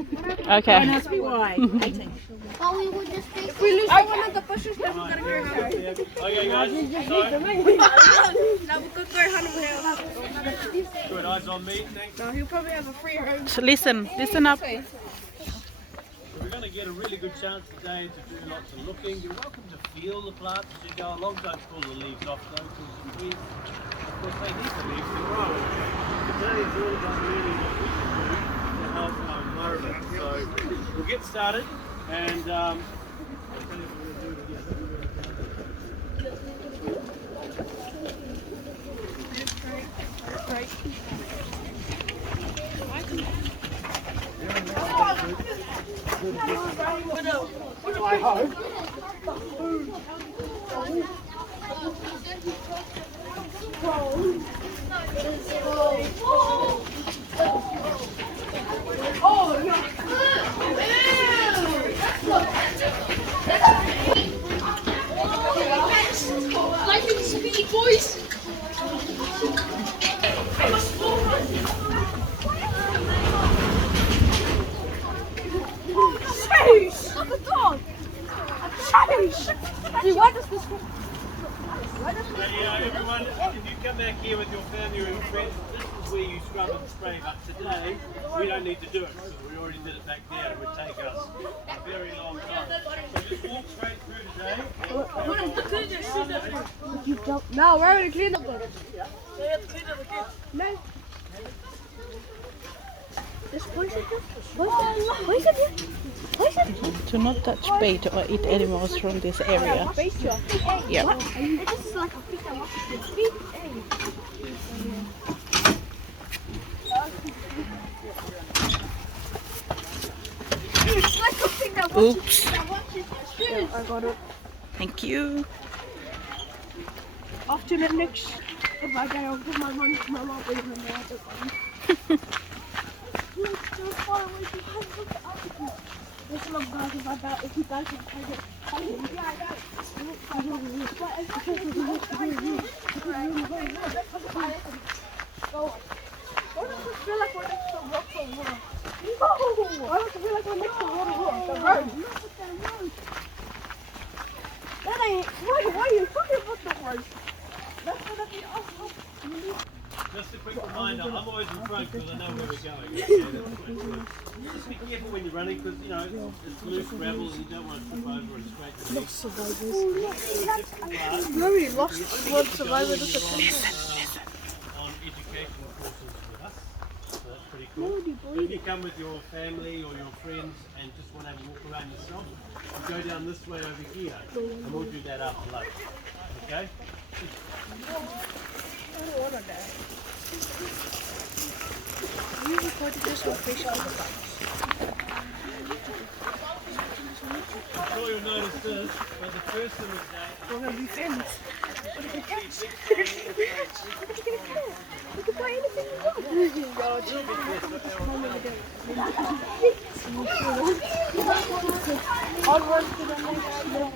Okay. Don't ask me why. 18. But we would just be. If we lose one of the bushes, then we're gonna go home. Okay, guys. No, we'll go home and we'll Good, eyes on me. Thanks. No, he'll probably have a free home. So listen up. So we're going to get a really good chance today to do lots of looking. You're welcome to feel the plants as you go along. Don't pull the leaves off though, because the trees, of course, they need the leaves to grow. Today is all about really what we can do to help our environment. So we'll get started and I'll tell you if we're going to do it again. Like these speedy boys. Sheesh! Look at the dog! Sheesh! Dude, why does this... Yeah, everyone, if you come back here with your family or your friends, this is where you scrub and spray. But today, we don't need to do it because we already did it back there. It would take us a very long time. So just walk straight through today. No, we're gonna clean up. No. This poison. To not touch bait or eat animals from this area. Yeah. This is like a fish I want to feed. It's like a thing that Oops. I got it. Thank you. After the next, if I get over my mum will be in the water. So far away from home. Listen up, guys, if you guys can take it. Yeah, I got it. Why does it feel like we're next to rocks or water? No! Why does it feel like we're next to water? The road. That ain't. Why are you talking about the road? That's gonna be awesome. Just a quick reminder, I'm always in front because I know where we're going. Just be careful when you're running because, you know, it's loose gravel and you don't want to trip over and scrape the legs. Survivors. We already lost one survivor. On education courses with us, so that's pretty cool. If you come with your family or your friends and just want to have a walk around yourself, you go down this way over here and we'll do that after lunch. Okay? We recorded this with fish on the bike. I'm sure you'll notice this, but the first of the day, We're going to be friends. We can buy anything we want. Onward to the next level.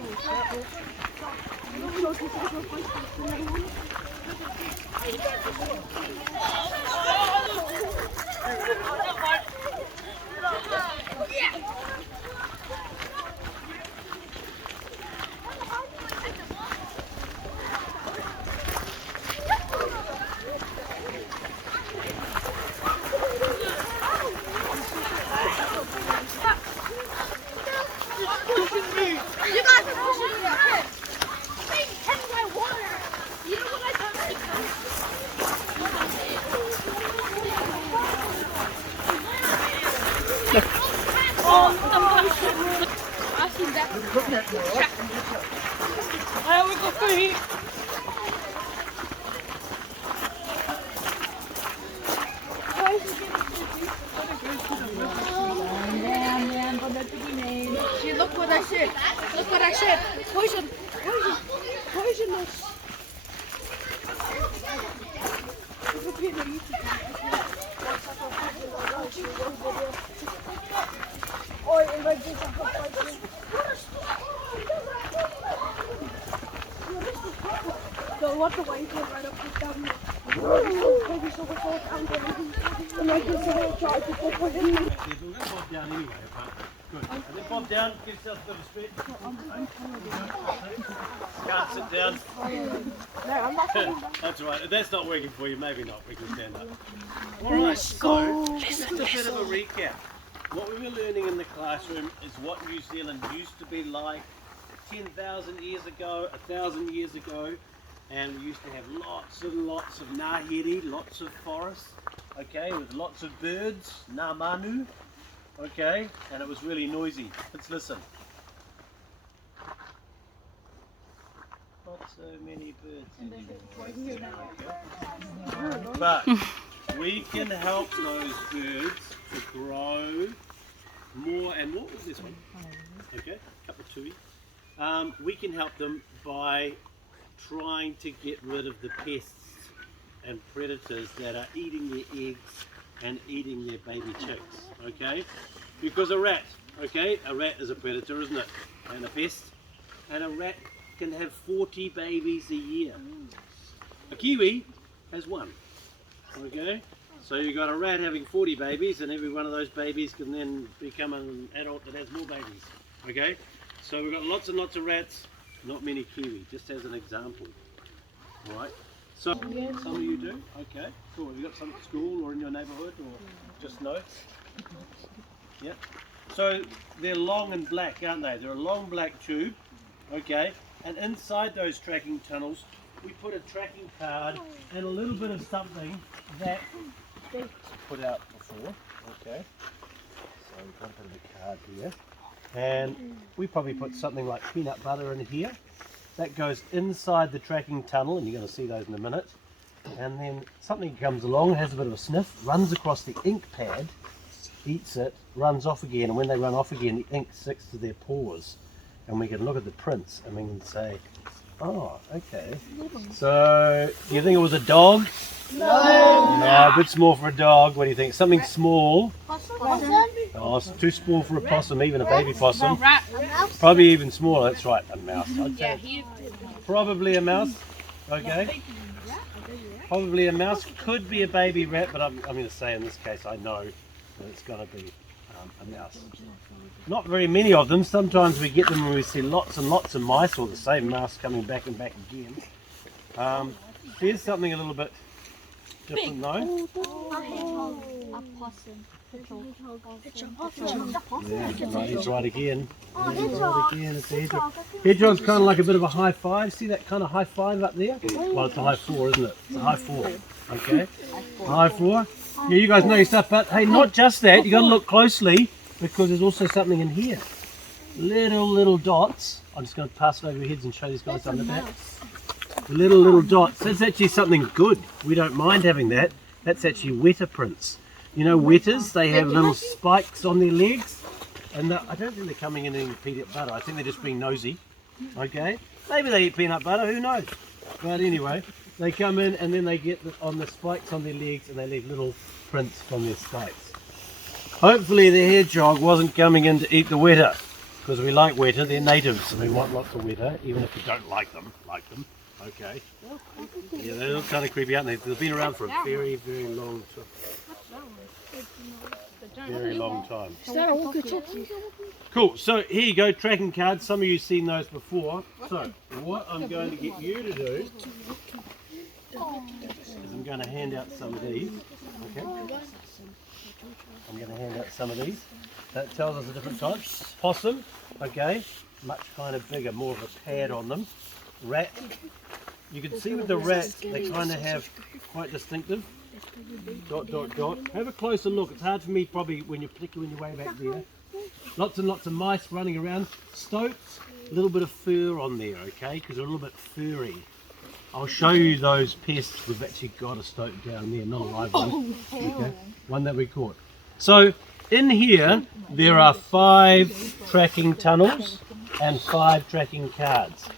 You guys are pushing me ahead. Being hit by water. You know what I thought? I will go for it. Look what I said. Look what I said. Poison. Poisonous. So what the way to right up and down. And I can say I tried to put it in. We're going to bob down anyway, but good. And then bob down, give yourself a bit of stretch. Can't sit down. No, I'm not coming back. That's all right. If that's not working for you, maybe not. We can stand up. Alright, so just a bit of a recap. What we were learning in the classroom is what New Zealand used to be like 10,000 years ago, 1,000 years ago. And we used to have lots and lots of ngahere, lots of forests, okay, with lots of birds, ngā manu, okay, and it was really noisy. Let's listen. Not so many birds anymore. But we can help those birds to grow more. And what was this one? Okay, couple of tui. We can help them by trying to get rid of the pests and predators that are eating their eggs and eating their baby chicks, okay? Because a rat is a predator, isn't it? And a pest. And a rat can have 40 babies a year. A kiwi has one, okay? So you've got a rat having 40 babies, and every one of those babies can then become an adult that has more babies, okay? So we've got lots and lots of rats, not many kiwi, just as an example. All right. So some of you do. Okay. Cool. Have you got some at school or in your neighbourhood or just notes? Yeah. So they're long and black, aren't they? They're a long black tube. Okay. And inside those tracking tunnels, we put a tracking card and a little bit of something that they put out before. Okay. So we've got a bit of a card here. And we probably put something like peanut butter in here. That goes inside the tracking tunnel, and you're going to see those in a minute. And then something comes along, has a bit of a sniff, runs across the ink pad, eats it, runs off again, and when they run off again, the ink sticks to their paws. And we can look at the prints, and we can say, oh, okay. So, do you think it was a dog? No, a bit small for a dog. What do you think? Something small. Oh, it's too small for a possum, even a baby possum. Probably even smaller, that's right, a mouse. I'd say probably a mouse, okay. Probably a mouse, could be a baby rat, but I'm going to say in this case I know that it's going to be a mouse. Not very many of them. Sometimes we get them when we see lots and lots of mice, or the same mouse coming back and back again. Here's something a little bit different though. A possum. Yeah, right, he's right again. Right again. It's a hedgehog. Hedgehog's kind of like a bit of a high five. See that kind of high five up there? Well, it's a high four, isn't it? It's a high four. Okay. High four. Yeah, you guys know your stuff, but hey, not just that. You got to look closely because there's also something in here. Little dots. I'm just going to pass it over your heads and show these guys on the back. Little dots. That's actually something good. We don't mind having that. That's actually weta prints. You know wetters, they have little spikes on their legs, and I don't think they're coming in eating peanut butter. I think they're just being nosy, okay? Maybe they eat peanut butter, who knows? But anyway, they come in and then they get on the spikes on their legs and they leave little prints from their spikes. Hopefully the hedgehog wasn't coming in to eat the weta, because we like weta, they're natives, and we want lots of weta, even if we don't like them, okay? Yeah, they look kind of creepy, aren't they? They've been around for a very, very long time. Very long time. Cool, so here you go, tracking cards. Some of you have seen those before. So, what I'm going to get you to do is I'm going to hand out some of these. Okay? I'm going to hand out some of these. That tells us a different type. Possum, okay, much kind of bigger, more of a pad on them. Rat, you can see with the rat, they kind of have quite distinctive. Dot. Have a closer look. It's hard for me probably particularly when you're way back there. Lots and lots of mice running around. Stoats, a little bit of fur on there, okay, because they're a little bit furry. I'll show you those pests. We've actually got a stoat down there, not a live one. Okay, one that we caught. So in here there are 5 tracking tunnels and 5 tracking cards.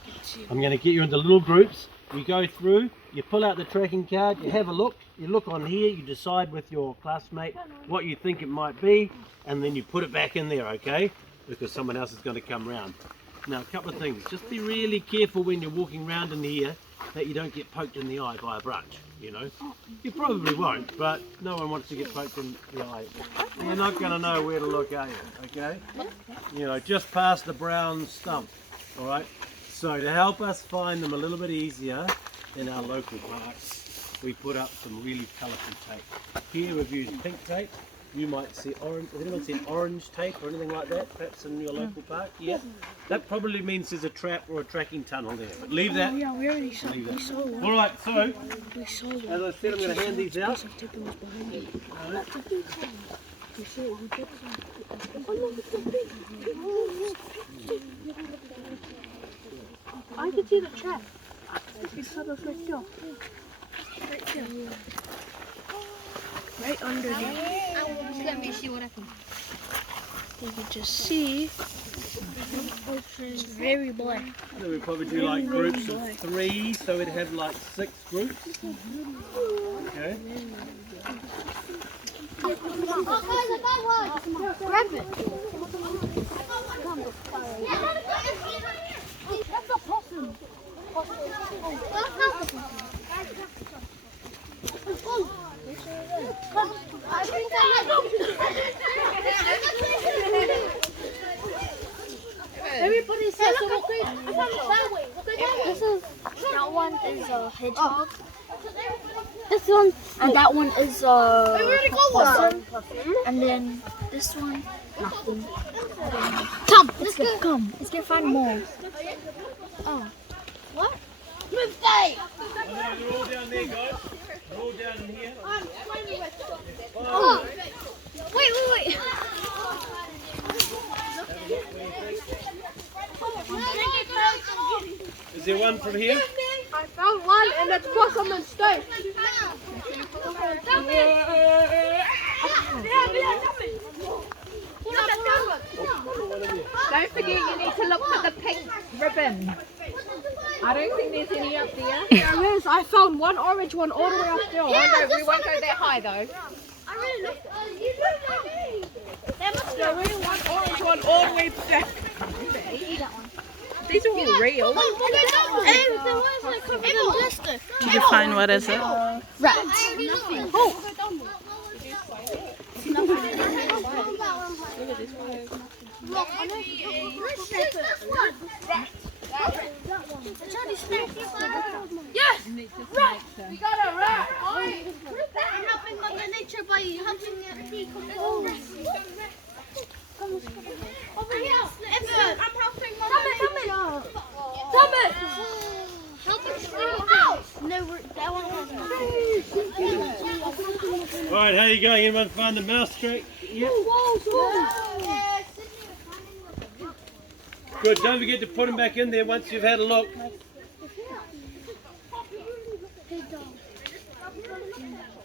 I'm going to get you into little groups. You go through, you pull out the tracking card, you have a look, you look on here, you decide with your classmate what you think it might be, and then you put it back in there, okay? Because someone else is going to come round. Now, a couple of things. Just be really careful when you're walking around in here. that you don't get poked in the eye by a branch, you know. You probably won't, but no one wants to get poked in the eye. You're not going to know where to look, are you? Okay? You know, just past the brown stump, all right? So to help us find them a little bit easier in our local parks, we put up some really colourful tape. Here we've used pink tape. You might see orange. Has anyone seen orange tape or anything like that, perhaps in your local park? Yeah. That probably means there's a trap or a tracking tunnel there. But leave that. Yeah, we already saw Leave we that. saw one. All right, so We saw one. as I said, I'm going to hand these out. We saw it. We did some. Oh no, it's so big. I can see the trap. It's sort of right here. Right here. Right under there. Let me see what I can. You can just see. It's very black. So we probably do like groups of 3, so we'd have like 6 groups. Okay. Oh, guys, I got one. Grab it. That's a possum. Everybody says that way. That one is a hedgehog. This one and that one is a possum. And then this one, nothing. Come, let's go. Come, let's go find more. Oh, What? Move day. They're all down there, guys. They're all down in here. Oh. Wait. Is there one from here? I found one and it's possum and stone. Don't forget you need to look for the pink ribbon. I don't think there's any up there. There is. I found one orange one all the way up there. We won't go that high though. I really looked. You looked at me. There must be There is one orange one all the way back. These are all real. And there was like covered in blister. Did you find what is it? Nothing. Look, I know. Yes! Rat! We got a rat! I'm helping Mother Nature by helping it decompose. Over here! I'm helping Mother Nature! Come it! Help it! No, that one has All right, how you going? Anyone find the mouse track? Yeah. Good. Don't forget to put them back in there once you've had a look.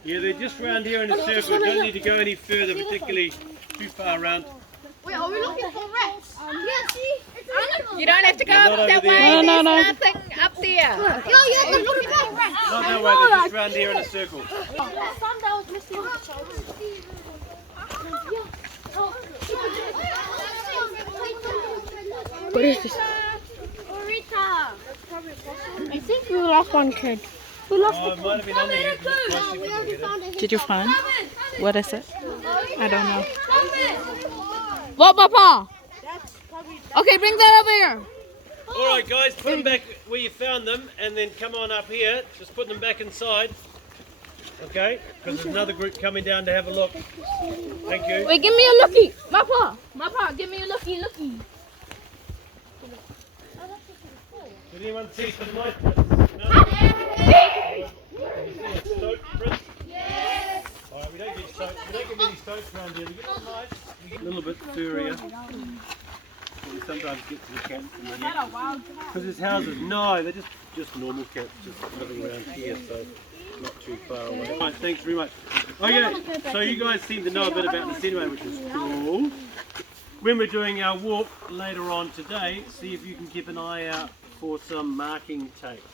Yeah, they're just round here in a circle. Don't need to go any further, particularly too far around. Wait, are we looking for rats? Yeah, see? You don't have to go They're up not that over way. there. No, no, There's nothing up there. Yeah, they're looking for rats. Not that way. They're just round here in a circle. Last time that was missing on the shoulder. What is this? I think we lost one kid. We lost Oh, it might have been on there. We already found it. Did you find? What is it? I don't know. What, Papa? Okay, bring that over here. All right, guys, put them back where you found them, and then come on up here. Just put them back inside. Okay, because there's another group coming down to have a look. Thank you. Wait, give me a lookie. Papa, give me a lookie. Did anyone see some light prints? No? Did you see a stoat print? Yes. All right, we don't get many stoats around here. We get them nice. A little bit furrier. We sometimes get to the cats in the net. Because there's houses. No, they're just normal cats just living around here, so not too far away. Right, thanks very much. Okay, so you guys seem to know a bit about this anyway, which is cool. When we're doing our walk later on today, see if you can keep an eye out for some marking tape.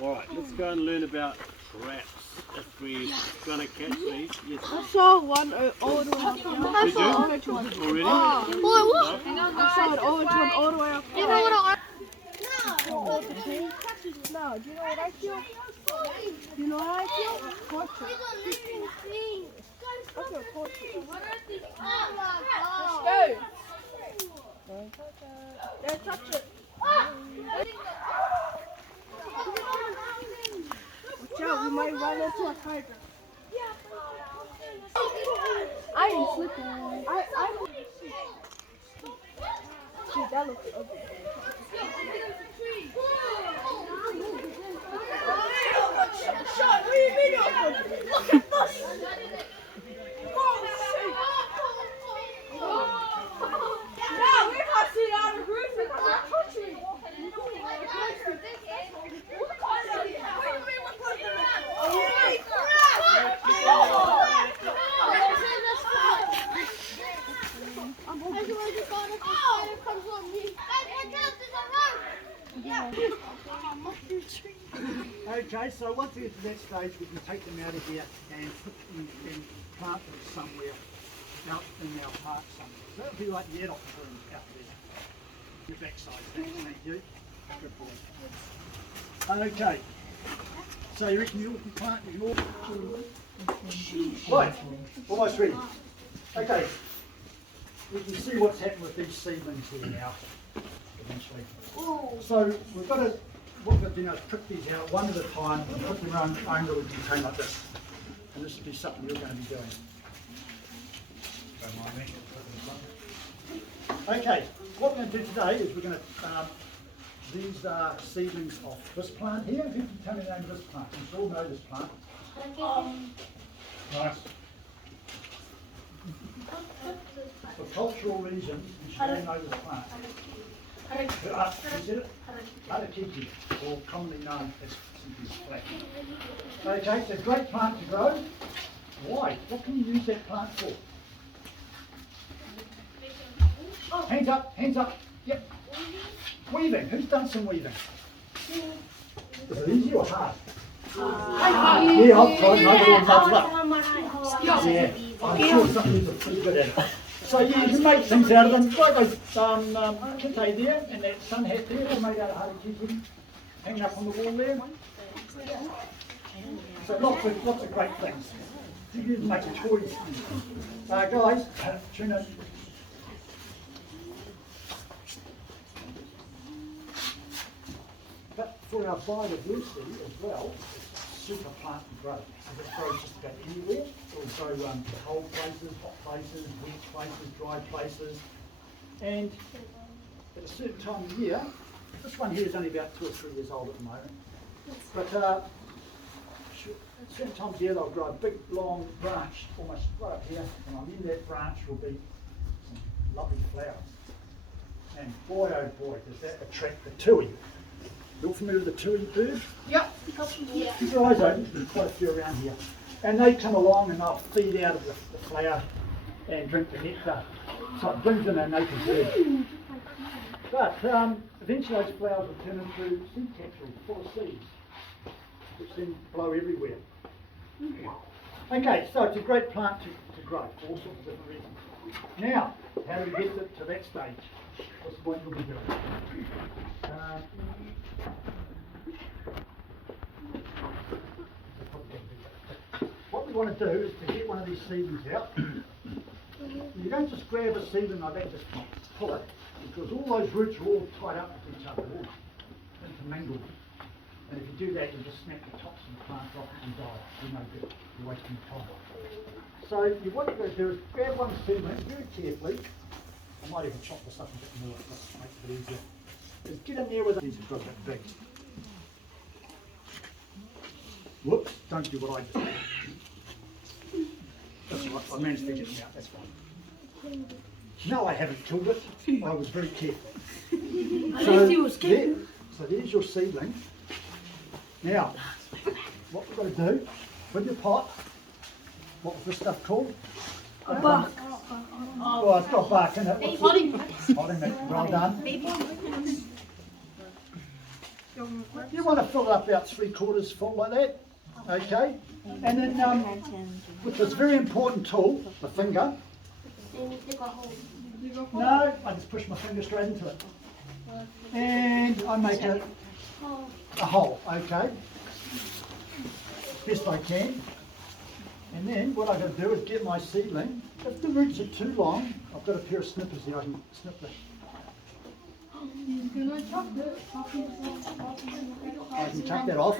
Alright, let's go and learn about traps if we're going to catch these. Yes. I saw one all the way up there. We do? Already? I saw an orange one all the way up there. You know what I No, do you know what I feel? Do you know what I feel? Torture. I feel torture. Let's go. Don't touch it. Watch out, we might run into a tiger. I ain't slipping. I See, that looks ugly. Shut! What do you mean? Look at this! No, we're not sitting on the roof because we're touching. Okay, so once we get to that stage, we can take them out of here and put them and plant them somewhere out in our park somewhere. So that'll be like the adult rooms out there. Your backside, thank you. Good boy. Okay, so you reckon you can plant, you can all... Right, almost ready. Okay, we can see what's happened with these seedlings here now, eventually. So we've got to, what we're going to do now is prick these out one at a time and put them around our own little container like this. And this will be something you're going to be doing. Okay, what we're going to do today is we're going to, these are seedlings of this plant here. Who can tell me the name of this plant? You all know this plant. Nice. For cultural reasons, you should all know this plant. You said it? Arataki, or commonly known as simply flat. Okay, it's a great plant to grow. Why? What can you use that plant for? Hands up, hands up. Yep. Weaving. Who's done some weaving? Is it easy or hard? Yeah, I've tried. Yeah, I'm sure some people are pretty good at it. So yeah, you make things out of them. Like those kite there and that sun hat there, they're made out of Arataki, hanging up on the wall there. So lots of great things. You can make your toys. Guys, tune in. But for our biodiversity as well, it's super plant to grow. So it grows just about anywhere. It will grow cold places, hot places, wet places, dry places. And at a certain time of year, this one here is only about 2 or 3 years old at the moment. But at certain times of year they'll grow a big long branch almost right up here, and on the end of that branch will be some lovely flowers. And boy oh boy does that attract the tui. You're familiar with the tui bird? Yep. Keep your eyes open, there's quite a few around here. And they come along and they'll feed out of the flower and drink the nectar. So it brings in a native bird. But eventually those flowers will turn into seed capsules full of seeds, which then blow everywhere. Okay, so it's a great plant to grow for all sorts of different reasons. Now, how do we get it to that stage? What's the point we'll be doing? What we want to do is to get one of these seedlings out. You don't just grab a seedling like that and just pull it, because all those roots are all tied up with each other, all intermingled. And if you do that, you'll just snap the tops of the plants off and die. You're no good. You're wasting time. So what you're going to do is grab one seedling very carefully. I might even chop this up a bit more, just to make it easier. Just get in there with it. These have got that big. Whoops, don't do what I just did. That's all right, I managed to get them out, that's fine. No, I haven't killed it. I was very careful. So there's your seedling. Now, what we've got to do, with your pot, what was this stuff called? Bark. Oh, it's got bark in it. Potting mix, well done. You want to fill it up about 3/4 full like that, okay? And then, with this very important tool, the finger. No, I just push my finger straight into it. And I make a a hole, okay? Best I can. And then what I've got to do is get my seedling. If the roots are too long, I've got a pair of snippers here. I can snip them. I can cut that off.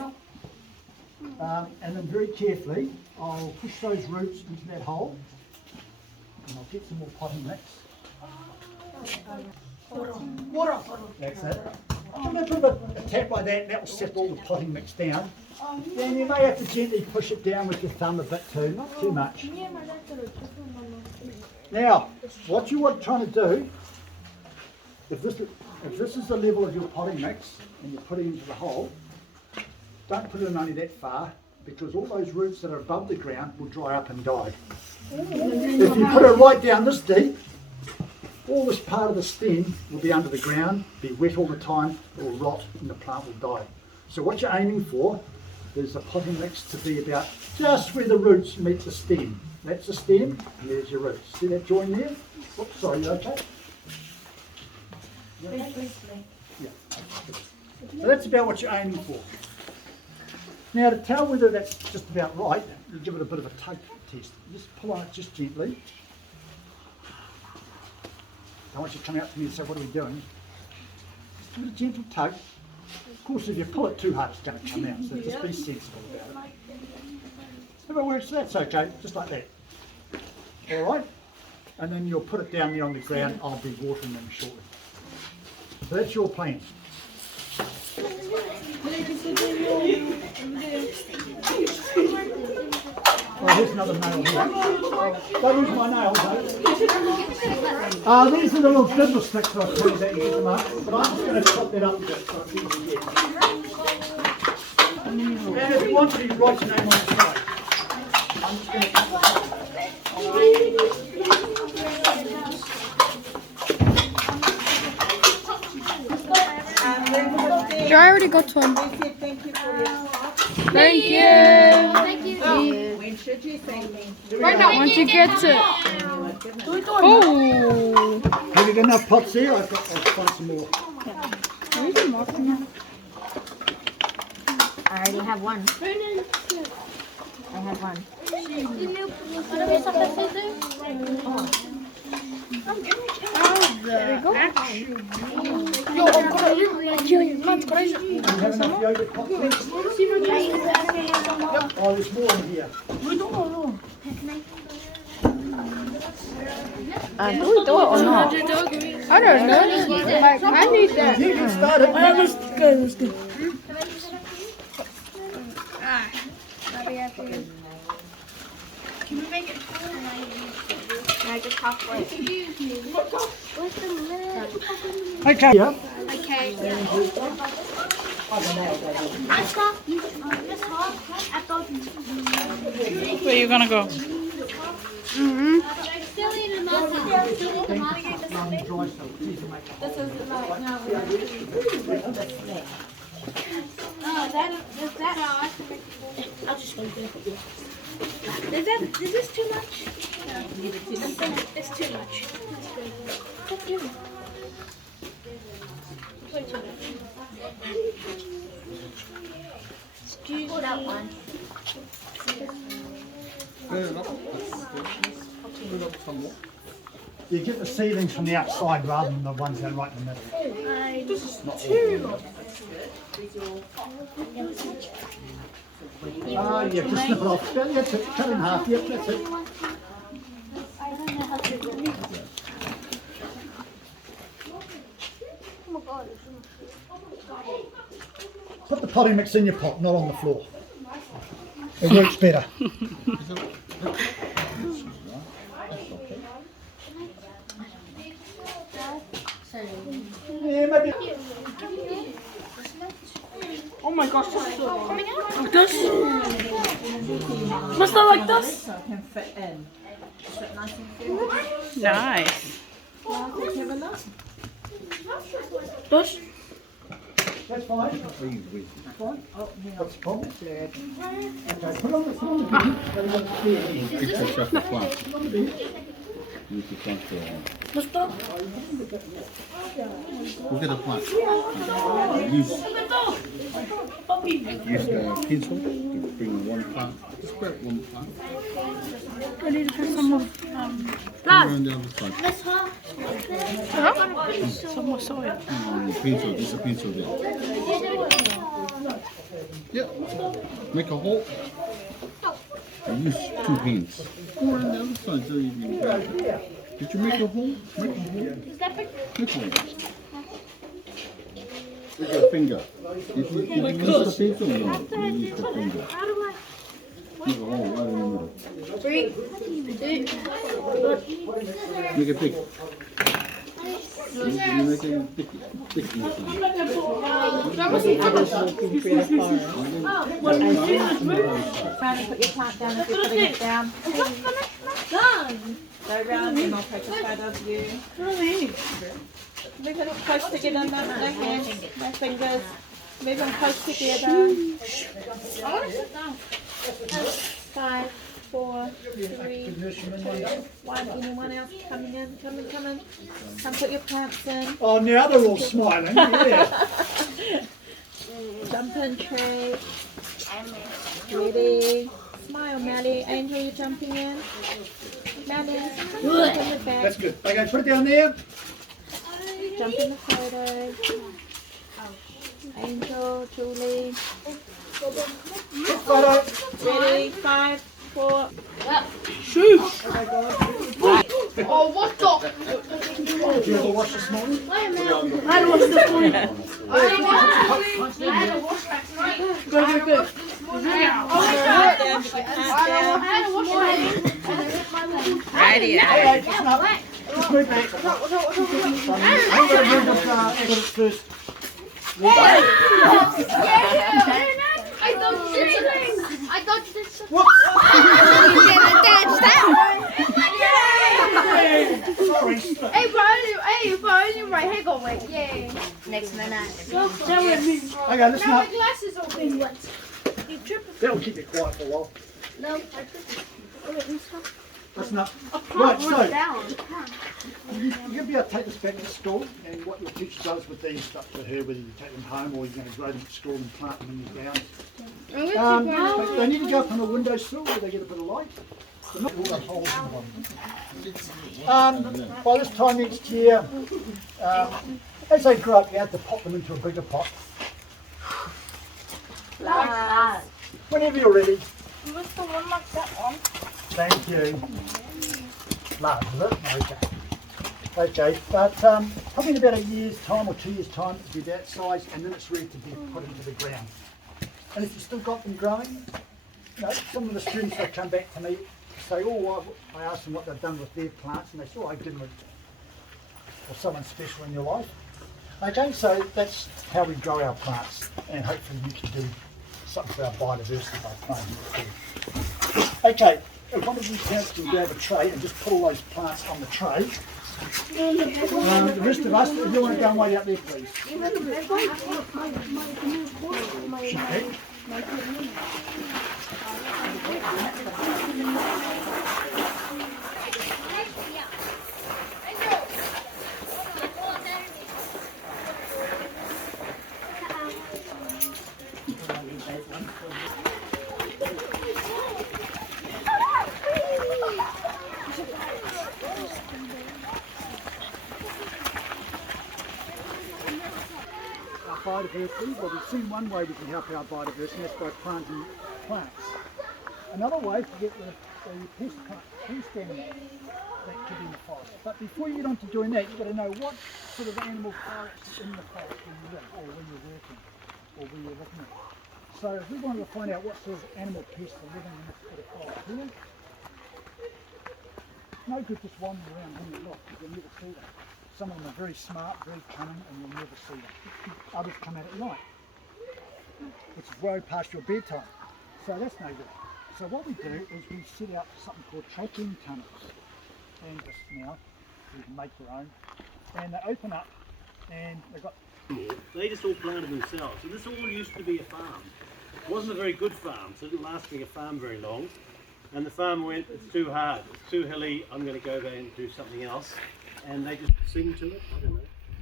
And then very carefully, I'll push those roots into that hole. And I'll get some more potting mix. Water. That's it. I'm going to put a tap like that, that will set all the potting mix down. Then you may have to gently push it down with your thumb a bit too, not too much. Now, what you are trying to do, if this is the level of your potting mix and you put it into the hole, don't put it in only that far, because all those roots that are above the ground will dry up and die. If you put it right down this deep, all this part of the stem will be under the ground, be wet all the time, it will rot and the plant will die. So what you're aiming for is the potting mix to be about just where the roots meet the stem. That's the stem, and there's your roots. See that join there? Oops, sorry, you okay? You okay? Yeah. So that's about what you're aiming for. Now to tell whether that's just about right, you give it a bit of a tug test. Just pull on it just gently. I want you to come out to me and say, what are we doing? Just give it a gentle tug. Of course, if you pull it too hard, it's going to come out, so just be sensible about it. If it works, that's okay, just like that. All right? And then you'll put it down there on the ground. I'll be watering them shortly. So that's your plan. Oh, here's another nail here. Don't lose my nails, though. These are the little dimple sticks that I told you that you get them up, but I'm just going to chop that up a bit so it's easy to get. And if you want to, you write your name on the side. I'm just going to cut I already got one. Thank you. Thank you. When should you thank me? Right now, once you get it. Oh. Have you got enough pots here? I'll find some more. I already have one. I have one. There we go. Do you have enough yogurt pots there? Oh, there's more in here. Do we do it or not? I don't know. I need that. You can start it. Let's go. Can we make it taller? I just halfway. What's the lid? Okay. Yeah. Okay. I saw you. I thought. Where are you gonna go? Still need a mug. Dry stuff. It's easy to make. Is that I'll just go there. Is this too much? No. It's too much. Thank you. Way too much. Excuse me. That one. You get the seedlings from the outside rather than the ones that are right in the middle. This is too much. Yeah, just snip it off. That's it. Cut in half. Yep, that's it. I don't know how to do it. Oh my god, it's so much. Put the potting mix in your pot, not on the floor. It works better. Yeah, maybe. Oh my gosh, this is coming out. Like this? Must I like this? So it can fit in. Fit nice and good. Nice. This? That's fine. That's fine. What's the problem? Okay, put on the floor. Shut the plant. You can transfer on. Look at the plant. Use pencil to bring one plant. Just grab one plant. I need to put some more, Around the other side. some more soil. Pencil, there's a pencil there. Yeah. Make a hole. Use 2 hands. Go around the other side so you can grab it. Did you make a hole? Make a hole. Make a hole. With your finger. Did you use the pencil or no? You use the finger. Make a hole right in the middle. Make it big. You make it thick inside. Randy, put your plant down if you're putting it down. Go round and I'll take a photo of you. Move it close together, no hands, no fingers. Move them close together. 5, 4, 3, 2, 1. Anyone else coming in? Come in. Come put your plants in. Oh, now they're all smiling. Yeah. Jump in, Trey. Ready. Smile, Maddie. Angel, you jumping in? Maddie, jump in the back. That's good. Okay, put it down there. Jump in the photo. Angel, Julie. Photo. Ready? 5, 4. Oh, what the? Did you ever watch this morning? I had to wash this morning. I had to wash last night. Good. Righty. Hey, listen up. Just move back. I'm going to move this evidence first. I thought you did something. I thought you did something. Whoops. Hey, bro, only right here go away. Yay. Next minute. Okay, listen Now up. my glasses are being wet. You tripping? That will keep you quiet for a while. No, I tripped. Listen up. Right, so Down. you'll be able to take this back to school, and what your teacher does with these, it's up to her whether you take them home or you're going to grow them at school and plant them in your grounds. But they need to go up on a windowsill where they get a bit of light. They're not all got holes in them. By this time next year, as they grow up, you have to pop them into a bigger pot. Whenever you're ready. What's the one like that one? Thank you. Large, is it? Okay, but probably in about a year's time or 2 years' time, it'll be that size, and then it's ready to be put into the ground. And if you've still got them growing, you know, some of the students that come back to me say, oh, I ask them what they've done with their plants, and they say, oh, I did with or someone special in your life. Okay, so that's how we grow our plants, and hopefully you can do something for our biodiversity by planting it too. Okay, if one of you parents can grab a tray and just put all those plants on the tray. The rest of us, if you want to go and wait out there, please. Okay. Biodiversity, well, we've seen one way we can help our biodiversity, and that's by planting plants. Another way is to get rid of the pest animals that could be in the forest. But before you get on to doing that, you've got to know what sort of animal forest is in the forest when you live, or when you're working, or where you're looking at. So if we wanted to find out what sort of animal pests are living in this sort of forest here, it's no good just wandering around when you look, because you'll never see them. Some of them are very smart, very cunning, and you'll never see them. Others come out at night, which is way past your bedtime. So that's no good. So what we do is we set out something called tracking tunnels. And just now, you can make your own. And they open up, and they've got... They just all planted themselves. And this all used to be a farm. It wasn't a very good farm, so it didn't last being a farm very long. And the farmer went, it's too hard, it's too hilly, I'm going to go there and do something else. and they just sing to it. I don't know.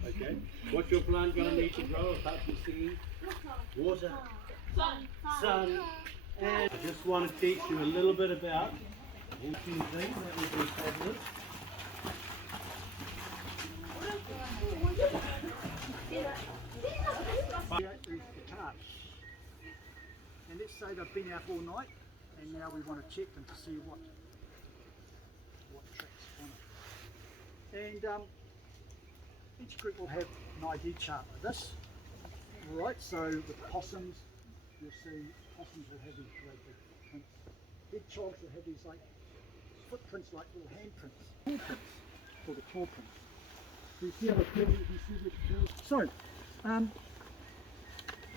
Okay. What's your plant going to need to grow apart from singing? Water, sun, and I just want to teach you a little bit about a few things that would be positive. Is the cars. And let's say they've been out all night and now we want to check them to see what tracks on it. And each group will have an ID chart like this. Alright, so with possums, you'll see possums will have these great big footprints. Hedgehogs will have these like footprints like little handprints. Handprints, or the claw prints. So you see how the curve, you see the curve. So,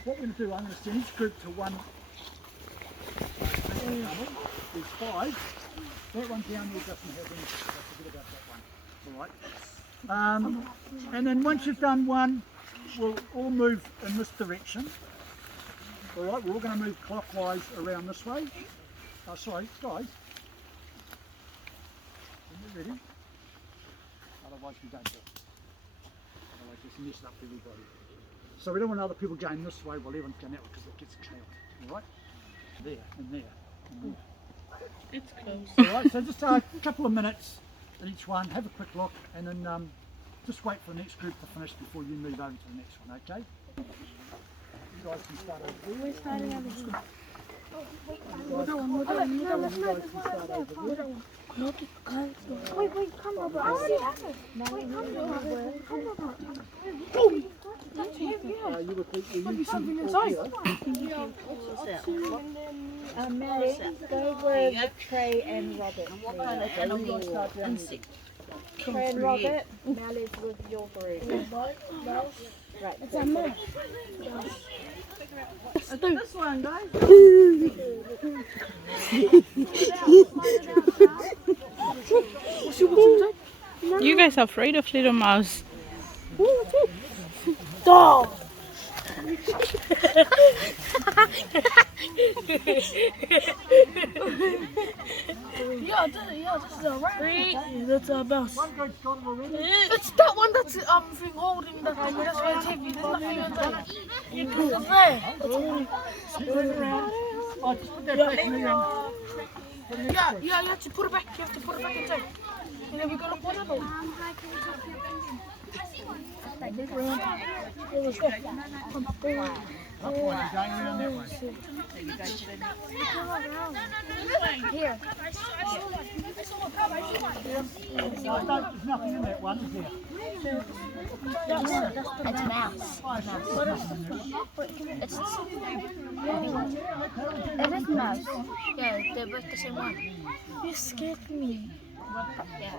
what we're going to do, I'm going to send each group to one. There's 5. That one down there doesn't have any. Forget about that one. Alright. And then once you've done one, we'll all move in this direction. Alright, we're all going to move clockwise around this way. Sorry, guys. Are you ready? Otherwise we don't do it. Otherwise just mess up everybody. So we don't want other people going this way while everyone's going that way because it gets chaos. Alright? There, and there, and there. It's close. Alright, so just a couple of minutes in each one, have a quick look, and then just wait for the next group to finish before you move over to the next one, okay? You guys can start over there. We're starting over here. Wait, come over. I already have it. Wait, come over. Come over. Boom! That's heavy. You were Something inside. Mary, go with Trey and Robert. And what kind of animal? Insect. Trey and Robert, Mally's with your group. Right. It's a mouse. This one, guys. You guys are afraid of little mouse. Dog. Yeah, this is a rat. That's a mouse. It's that one that's thing holding the thing. That's why it's heavy. There's nothing in there. It's there. Spin it around. Oh, just put that back in the Yeah, you have to put it back. You have to put it back inside. And then we're gonna put it on. Here. There's nothing in that one, is there? It's a mouse. It is mouse. Yeah, they're both the same one. You scared me. Yeah.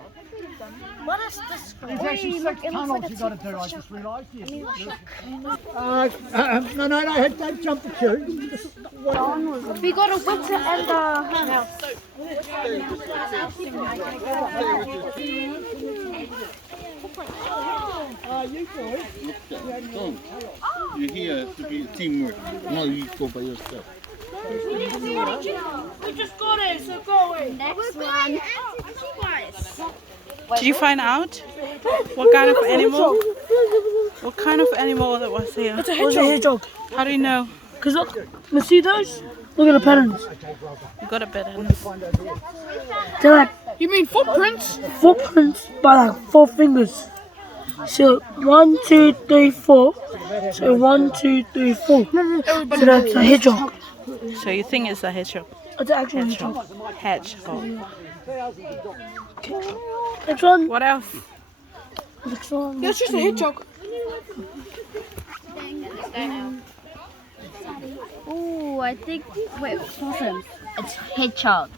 What is this? There's actually 6 tunnels you've got to do, I just realised. Yes. No, don't jump the queue. We got a winter and a mouse. You boys. Don't. You're here to be teamwork. No, you go by yourself. We just got it, so go away. Next one. Did you find out what kind of animal? What kind of animal that was here? It's a hedgehog. How do you know? Because look, you see those? Look at the patterns. You got a bit in. They're like, you mean footprints? Footprints by like 4 fingers. So 1, 2, 3, 4. So 1, 2, 3, 4. So that's a hedgehog. So you think it's a hedgehog? It's an actual hedgehog. Hedgehog. Next one. What else? Next one. Yeah, it's just a hedgehog. Oh, I think, wait, possum. It's hedgehog.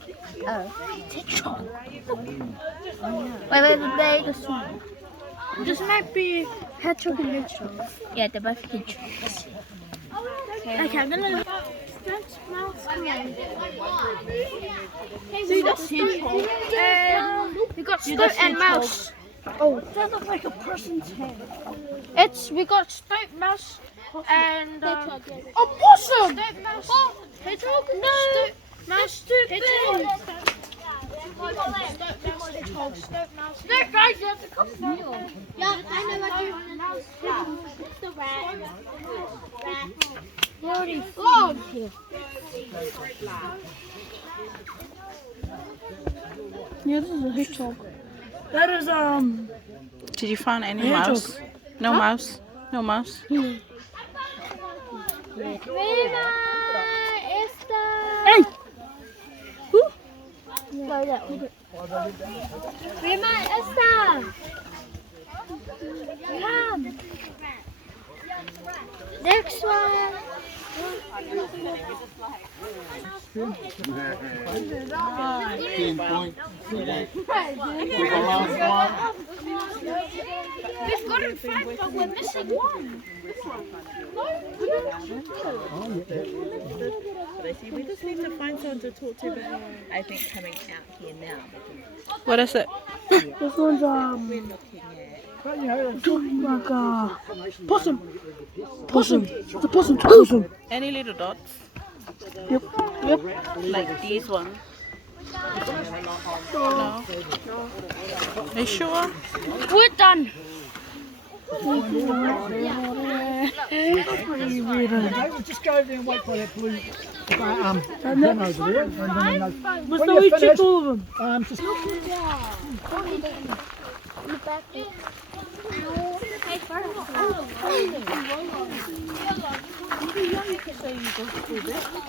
Oh, It's hedgehog. wait, this one. This might be hedgehog and hedgehog. Yeah, they're both hedgehogs. Okay, I'm gonna. See, that's hedgehog. And we got stoat and mouse. Oh, that looks like a person's head. We got stoat, mouse, and a possum. Stoat, mouse, hedgehog. No, stoat, mouse, hedgehog. Look, guys, there's a couple. Yeah, I know what you want to do. It's the rat. They already found here. Yeah, this is a hedgehog. That is Did you find any Hedgehog. mouse? No mouse? No mouse? Mira esta. Hey! Go that way. Mira esta. Come. Next one. 15 points. For the last one. We've got it 5, but we're missing one. We just need to find someone to talk to about, I think, coming out here now. What is it? This one's We're looking at possum. Possum. It's a possum. Possum. Any little dots? Yep. Like these ones? No. Are you sure? We're done. Pretty weird. Okay, we'll just go over there and wait for that blue pen over there. And then we'll no check all of them. Just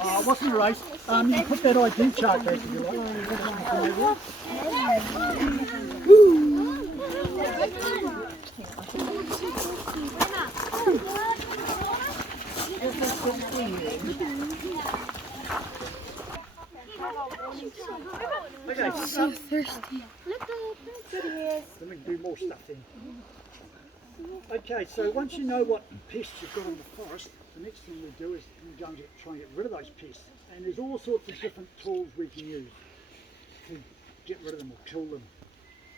it wasn't a race. You can put that ID chart back if you like. Okay, So thirsty. let me do more stuff then. Okay, so once you know what pests you've got in the forest, the next thing we do is we go and try and get rid of those pests. And there's all sorts of different tools we can use to get rid of them or kill them.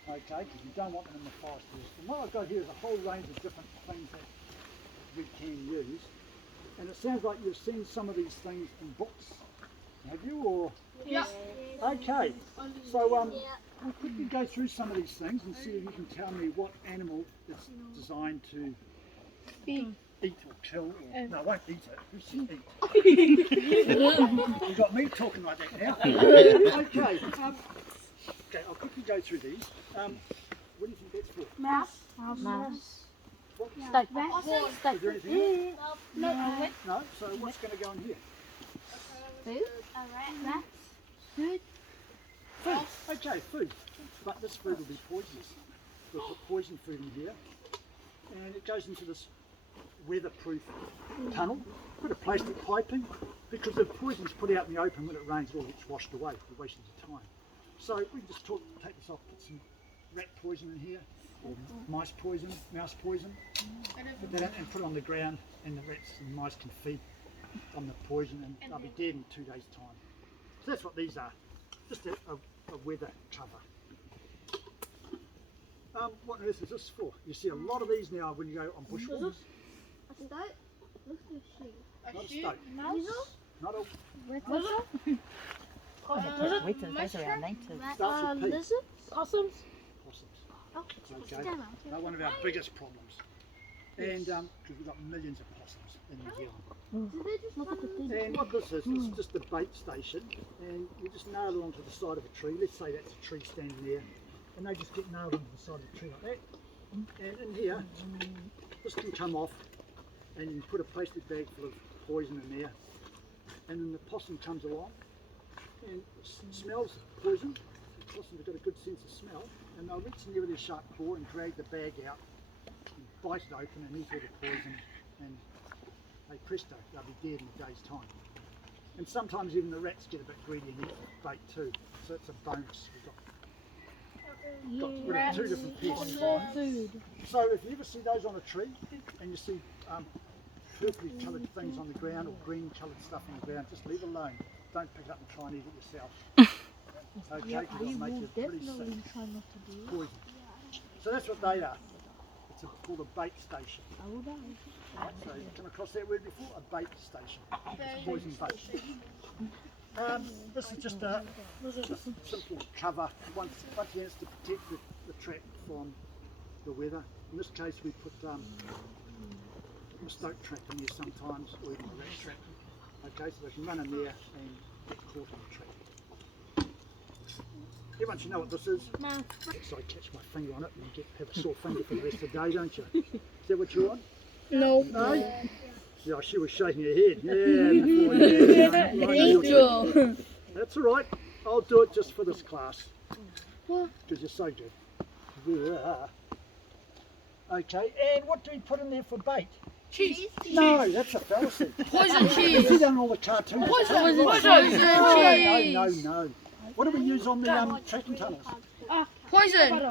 Okay, because you don't want them in the forest. And what I've got here is a whole range of different things that we can use. And it sounds like you've seen some of these things in books. Have you? Or Yeah. okay, so we'll quickly go through some of these things and see if you can tell me what animal it's designed to eat or kill. Or, no, I won't eat it. Who said eat? You've got me talking like that now. Okay, okay, I'll quickly go through these. What do you think that's for? Mouse. What? Steak. Is there anything in it? No, so what's going to go in here? Food. Rats. Food. Food. Okay, food. But this food will be poisonous. We'll put poison food in here. And it goes into this weatherproof tunnel. Put a plastic piping, because the poison's put out in the open when it rains, it all gets washed away. We're wasting the time. So we can just take this off, put some rat poison in here, or mice poison, mouse poison. Put that in and put it on the ground, and the rats and mice can feed on the poison, and they'll be dead in 2 days' time. So that's what these are, just a weather cover. What on earth is this for? You see a lot of these now when you go on bushwalks. A stoat. Looks like a sheep. Not a stoat, Mouse. not a starts with P. Lizard. Possums. Okay, they're one of our biggest problems. And because we've got millions of possums in New Zealand. Do they just And what this is just a bait station, and you just nail it onto the side of a tree. Let's say that's a tree standing there, and they just get nailed onto the side of the tree like that. And in here, this can come off, and you put a plastic bag full of poison in there, and then the possum comes along and smells the poison. The possums have got a good sense of smell, and they'll reach in there with their sharp claw and drag the bag out, and bite it open and eat all the poison, and they presto, they'll be dead in a day's time. And sometimes even the rats get a bit greedy and eat the bait too, so it's a bonus. We've got rid of 2 different pests. So if you ever see those on a tree, and you see purpley coloured things on the ground or green coloured stuff on the ground, just leave it alone. Don't pick it up and try and eat it yourself. Okay, because it'll make you pretty sick. Poison. So that's what they are. It's called a bait station. So you've come across that word before? A bait station. It's poison bait. This is just a simple cover once again it's to protect the track from the weather. In this case we put a stoke trap in there sometimes, or even a rat trap. Okay, so they can run in there and get caught on the track. Everyone should know what this is. No. So I catch my finger on it and you have a sore finger for the rest of the day, don't you? Is that what you want? No. No? Yeah, she was shaking her head. Yeah. That's all right. I'll do it just for this class. Because you're so good. Yeah. Okay, and what do we put in there for bait? Cheese. No, that's a fallacy. Poison cheese. You done all the cartoons. Poison cheese. No. What do we use on the tracking tunnels? Poison.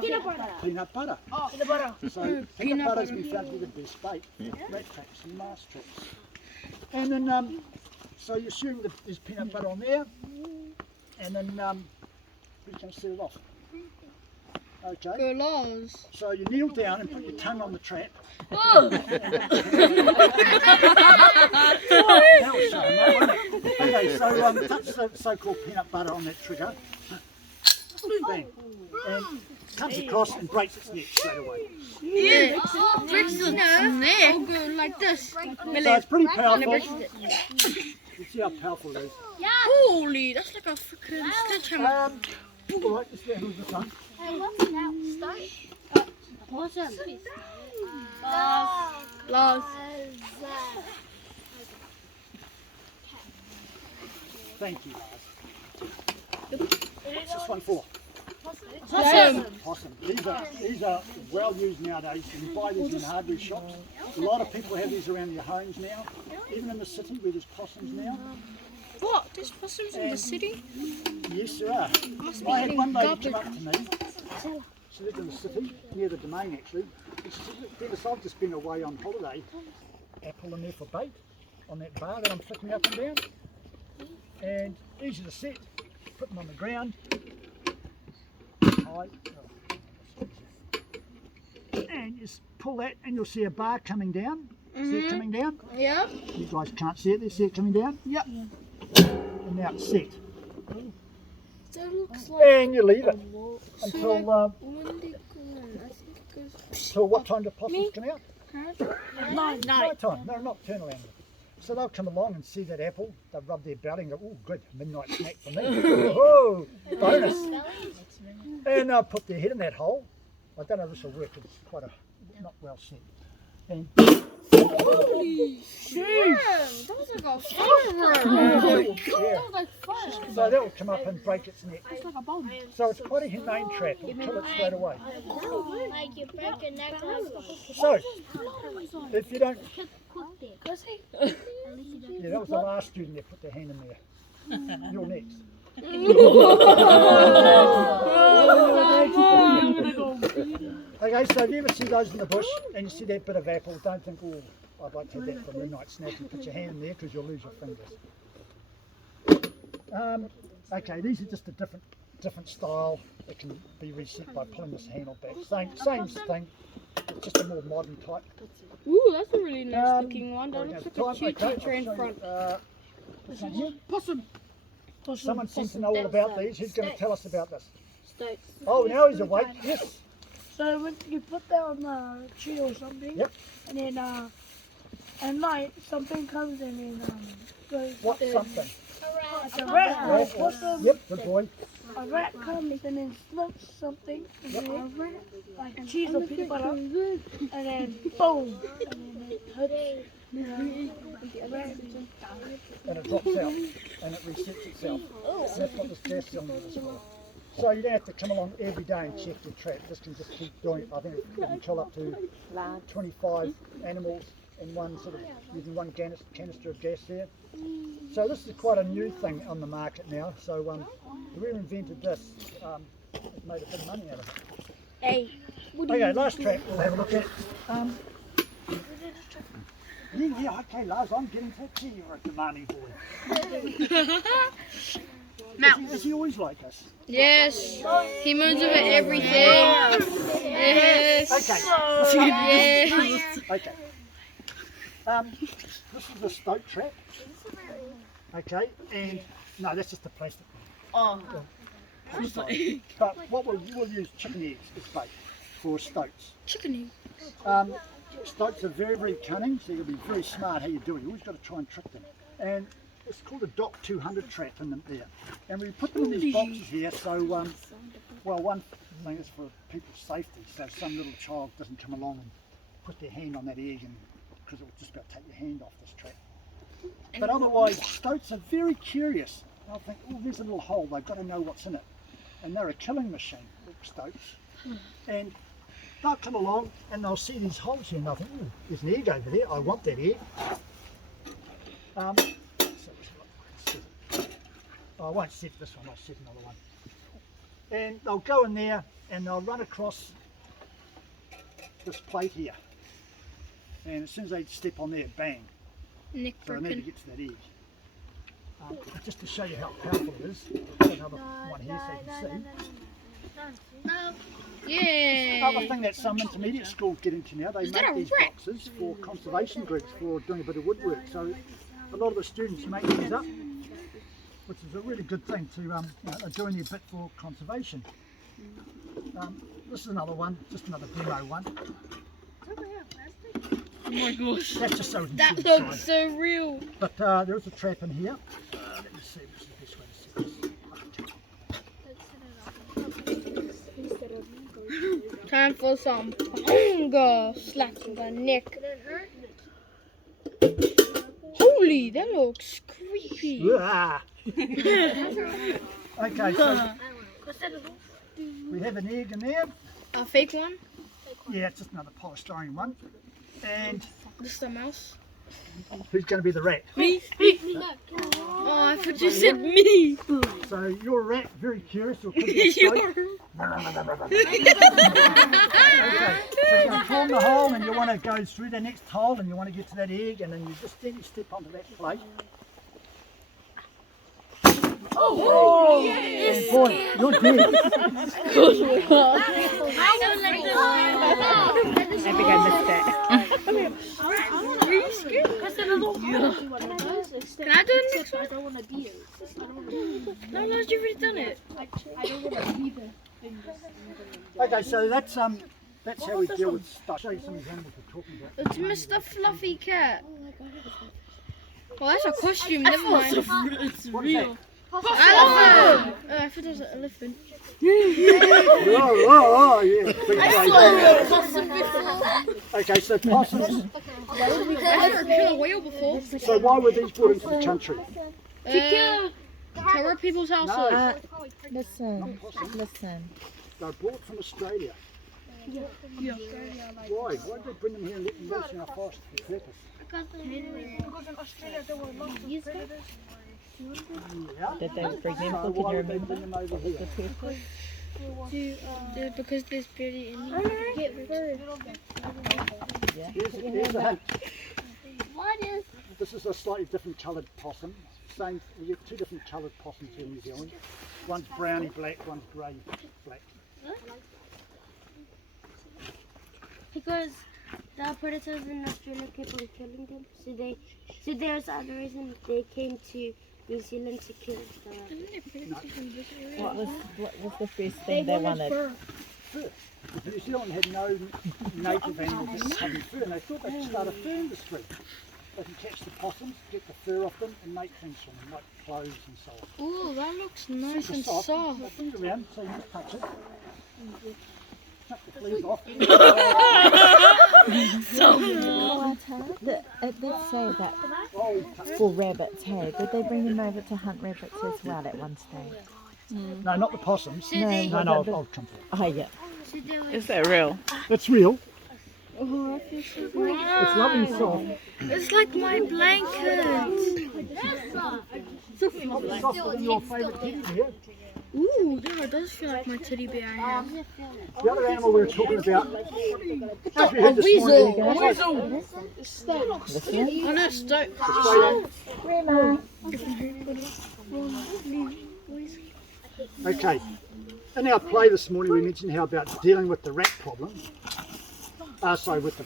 Peanut butter. Oh, peanut butter. So peanut butter has been found to be the best bait. Rat traps and mouse traps. And then, so you assume that there's peanut butter on there, and then we're going to set it off. Okay. So you kneel down and put your tongue on the trap. That was so mate, wasn't it? Okay, so touch the so-called peanut butter on that trigger. Bang. And comes across and breaks its neck straight away. Breaks the neck. I'll go like this. So it's pretty powerful. You see how powerful it is. Holy, that's like a freaking sledgehammer. Alright, let's get who's the tongue. Possum. Lost. Thank you, Lars. What's this one for? Possum. Possum. These are well used nowadays. You can buy these in hardware shops. A lot of people have these around their homes now. Even in the city where there's possums now. What? There's possums in the city? Yes, there are. I had one lady come up to me. She lived in the city, near the Domain actually. And she said, Dennis, I've just been away on holiday. Apple in there for bait, on that bar that I'm flicking up and down. And easy to set. Put them on the ground. High. And just pull that and you'll see a bar coming down. See it coming down? Yeah. You guys can't see it, see it coming down? Yep. And now it's set. So it looks like And you leave it until what time do possums come out? night. Night time. No, nocturnal animals. So they'll come along and see that apple, they'll rub their belly and go, oh good, midnight snack for me. Oh, bonus. And they'll put their head in that hole. I don't know if this will work, it's quite not well set. And Holy shit! That was like a firework! yeah. That was like fire! So that will come up and break its neck. It's like a bomb. So it's quite a humane trap, it'll kill it straight away. Like you break your neck. So, if you don't, Because yeah, that was the last student that put their hand in there. You're next. Okay, so if you ever see those in the bush and you see that bit of apple, don't think, oh, I'd like to have that for a midnight snack, and put your hand in there because you'll lose your fingers. Okay, these are just a different style that can be reset by pulling this handle back. Same thing, just a more modern type. Ooh, that's a really nice looking one. That looks like a choo-choo train front. This one here. Possum. Someone seems to know all about these. Who's going to tell us about this? Steaks. Oh, now he's awake. Yes. So when you put that on the tree or something, Yep. and then at night something comes in and goes. What something? It's a rat or a possum. Yep, good boy. A rat comes and then slips something, and then like cheese or peanut butter, and then boom, and then it hits. And it drops out and it resets itself. And that's what this gas cylinder is for. So you don't have to come along every day and check your trap. This can just keep doing it. I think it can kill up to 25 animals in one sort of, using one canister of gas there. So this is quite a new thing on the market now. So whoever invented this made a bit of money out of it. Hey. Okay, last trap we'll have a look at. Yeah, okay, Lars, I'm getting to see you're a demanding boy. Is he always like us? Yes. He moans over everything. Yes. Okay. Yes. Okay. This is a stoke trap. Okay, and No, that's just a plastic. Oh. But what we'll use chicken eggs as bait for stoats. Chicken egg. Stoats are very, very cunning, so you've got to be very smart how you do it. You always got to try and trick them. And it's called a Dock 200 trap in them there. And we put them in these boxes here, so, well, one thing is for people's safety, so some little child doesn't come along and put their hand on that egg, and because it will just about take your hand off this trap. But otherwise, stoats are very curious. They'll think, oh, there's a little hole, they've got to know what's in it. And they're a killing machine, stoats. And they'll come along and they'll see these holes here and they'll think, oh, there's an egg over there, I want that egg. I won't set this one, I'll set another one. And they'll go in there and they'll run across this plate here. And as soon as they step on there, bang. Neck So I need to broken. get to that edge. Just to show you how powerful it is, I've got another one here so you can see. Yay! Another thing that some intermediate schools get into now, they that make a these rat? boxes for conservation groups for doing a bit of woodwork. So a lot of the students make these up, which is a really good thing to, they're doing their bit for conservation. This is another one, just another demo one. Oh my gosh. That's just so we can That see the looks size. so real. But there is a trap in here. Let me see which is the best way to set this. Time for some hunger slaps on the neck. Holy, that looks creepy. Ah. Okay, so we have an egg in there. A fake one? Yeah, it's just another polystyrene one. And This is the mouse. who's going to be the rat? Me? Oh, I thought you said me. So you're a rat, very curious. Or could be a stoat. Okay, so you're going to form the hole and you want to go through the next hole and you want to get to that egg and then you just steady step onto that plate. Oh! Yes. Boy, you're dead. I think I missed that. Were you scared? Can I do the next one? I don't want to be it. No, you've already done it. I don't want to be there. Okay, so that's how we deal with stuff. I'll show you some examples we're talking about. It's Mr. Fluffy Cat. Well, that's a costume, never mind. It's What is that? real. Elephant! I thought it was an elephant. Oh, yeah. Okay, so possums. I never killed a whale before. So why were these brought into the country? To rob people's houses. No, Listen, listen. they're brought from Australia. Why? Why did they bring them here and let them roast in our forest for purpose? Because in Australia there were lots of predators. Yeah. Did they bring them? So Can why you would they remember bring them over the here? purpose? Because there's beauty in Yeah. Here's a hint. What is? This is a slightly different coloured possum. Same, we get two different coloured possums here in New Zealand. One's browny black, one's grey black. Because the predators in Australia kept on killing them, so there's another reason they came to New Zealand to kill the. What was the first thing they wanted? Fur. New Zealand had no native animals that had fur, and they thought they'd start a fur industry. They can catch the possums, get the fur off them, and make things from them, like clothes and so on. Ooh, that looks nice Super and soft. soft. Bring it around so you just touch it. Chuck the fleas off. It did say that Oh, for rabbits, hey, did they bring them over to hunt rabbits as well at one stage? no, not the possums. No, No, no, I'll come for it. Oh, yeah. Is that real? It's real. Oh, I feel so It's lovely and soft. It's like my blanket. It's softer than your favourite teddy bear. Ooh, yeah, it does feel like my teddy bear I have. The other animal we were talking about. A weasel. This one? Oh no, stoat. Okay. In our play this morning, we mentioned how about dealing with the rat problem. Sorry, with the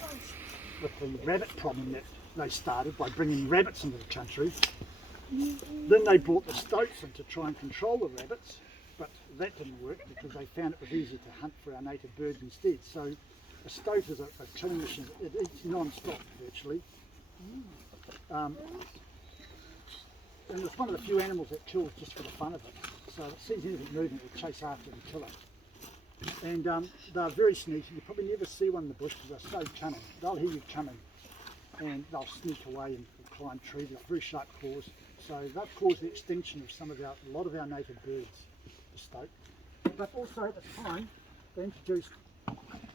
rabbit problem that they started by bringing rabbits into the country. Then they brought the stoats in to try and control the rabbits, but that didn't work because they found it was easier to hunt for our native birds instead. So a stoat is a killing machine. It eats non-stop virtually. And it's one of the few animals that kills just for the fun of it. So it sees anything moving, it will chase after it and kill it. And they're very sneaky. You probably never see one in the bush because they're so cunning. They'll hear you coming and they'll sneak away and climb trees. They've got very sharp claws. So they've caused the extinction of a lot of our native birds, the stoat. But also at the time, they introduced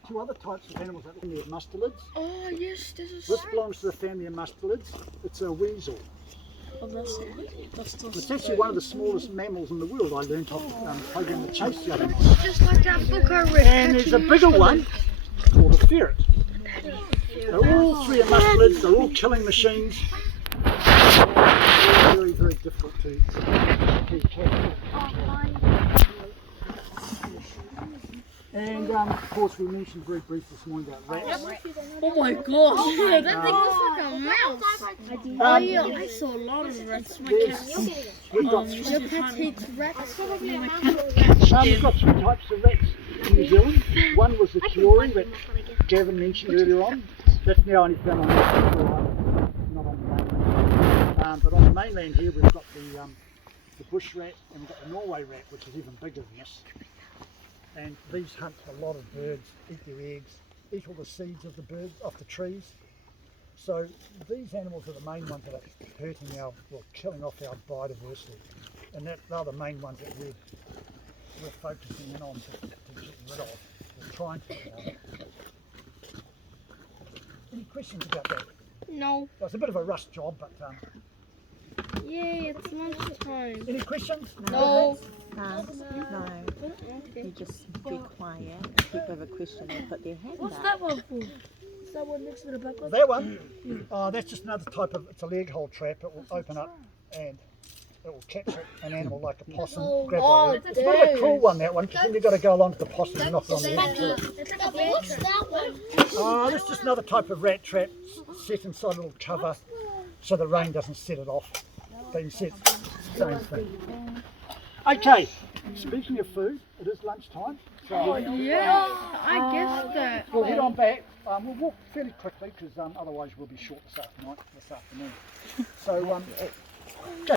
two other types of animals that are mustelids. Oh yes, This belongs to the family of mustelids. It's a weasel. Oh, that's it. It's actually one of the smallest mammals in the world. I learned off program the chase the other day. Just like that book I read. And there's a bigger one called a ferret. They're all three are mustelids. They're all killing machines. Very, very difficult to keep careful. And of course we mentioned very briefly this morning about rats. Oh my gosh, yeah, that thing looks like a mouse. Oh yeah, I saw a lot of rats. My cat. Your cat hates rats. My cat. We've got three types of rats in New Zealand. One was the Kiori that Gavin mentioned earlier on. That's now only found on the not on the mainland. But on the mainland here we've got the bush rat and we've got the Norway rat, which is even bigger than this. And these hunt a lot of birds, eat their eggs, eat all the seeds of the birds off the trees. So these animals are the main ones that are hurting killing off our biodiversity. And they're the main ones that we're focusing in on to get rid of. We're trying to get rid of. Any questions about that? No. Well, it's a bit of a rush job, but Yay, it's lunchtime. any questions? No. No. Okay. You just be quiet. If people have a question, they put their hand What's up. that one for? Is that one next to the back one? That one, that's just another type of, it's a leg hole trap. It will open up and it will capture an animal like a possum, grab by the leg. It's a bit of a cool one, that one, because then you've got to go along to the possum and knock it on the head too. What's that one? That's just another type of rat trap set inside a little cover so the rain doesn't set it off. But you see it's the same thing. Okay, speaking of food, it is lunchtime. So Yeah, I guess that. we'll head on back. We'll walk fairly quickly because otherwise we'll be short this afternoon. So, go.